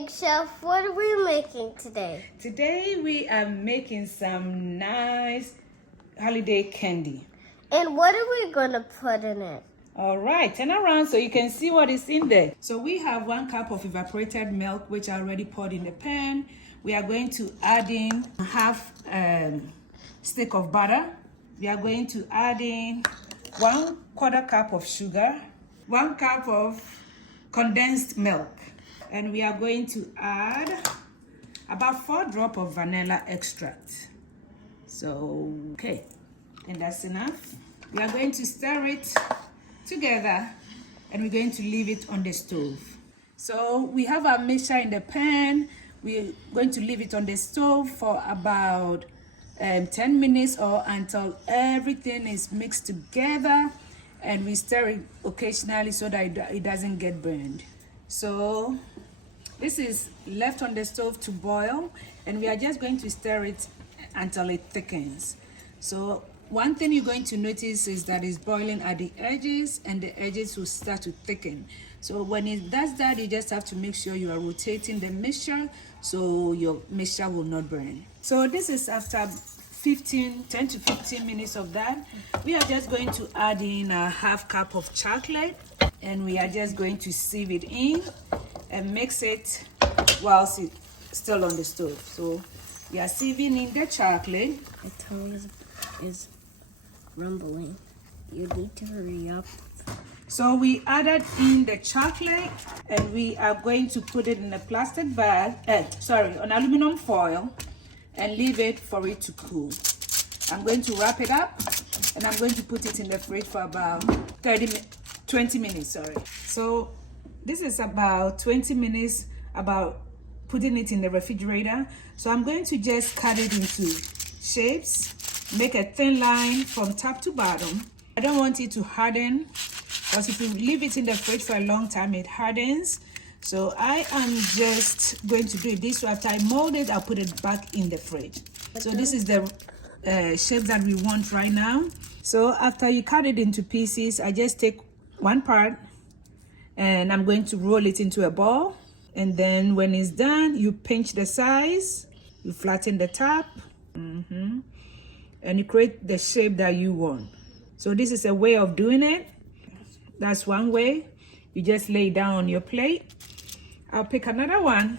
Big Chef. What are we making today? Today we are making some nice holiday candy. And what are we going to put in it? All right, turn around so you can see what is in there. So we have 1 cup of evaporated milk, which I already poured in the pan. We are going to add in half stick of butter. We are going to add in 1/4 cup of sugar, 1 cup of condensed milk, and we are going to add about 4 drops of vanilla extract. So, okay, and that's enough. We are going to stir it together and we're going to leave it on the stove. So we have our mixture in the pan. We're going to leave it on the stove for about 10 minutes or until everything is mixed together, and we stir it occasionally so that it doesn't get burned. So this is left on the stove to boil, and we are just going to stir it until it thickens. So one thing you're going to notice is that it's boiling at the edges, and the edges will start to thicken. So when it does that, you just have to make sure you are rotating the mixture so your mixture will not burn. So this is after 10 to 15 minutes of that. We are just going to add in a half cup of chocolate, and we are just going to sieve it in and mix it whilst it's still on the stove. So we are sieving in the chocolate. My tongue is rumbling. You need to hurry up. So we added in the chocolate, and we are going to put it in a plastic bag, on aluminum foil, and leave it for it to cool. I'm going to wrap it up, and I'm going to put it in the fridge for about 20 minutes, sorry. So this is about 20 minutes about putting it in the refrigerator. So I'm going to just cut it into shapes, make a thin line from top to bottom. I don't want it to harden, because if you leave it in the fridge for a long time, it hardens. So I am just going to do it this way. After I mold it, I'll put it back in the fridge. So this is the shape that we want right now. So after you cut it into pieces, I just take one part and I'm going to roll it into a ball. And then when it's done, you pinch the size, you flatten the top, and you create the shape that you want. So this is a way of doing it. That's one way. You just lay it down on your plate. I'll pick another one,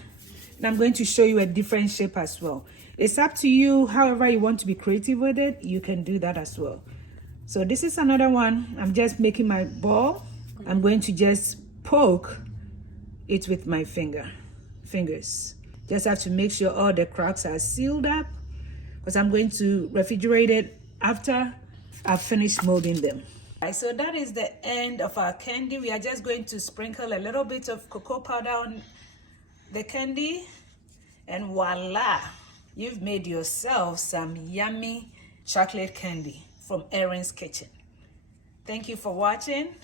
and I'm going to show you a different shape as well. It's up to you. However you want to be creative with it, you can do that as well. So this is another one. I'm just making my ball. I'm going to just poke it with my fingers. Just have to make sure all the cracks are sealed up, because I'm going to refrigerate it after I've finished molding them. So that is the end of our candy. We are just going to sprinkle a little bit of cocoa powder on the candy, and voila, you've made yourself some yummy chocolate candy from Erin's Kitchen. Thank you for watching,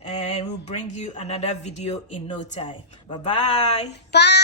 and we'll bring you another video in no time. Bye-bye. Bye.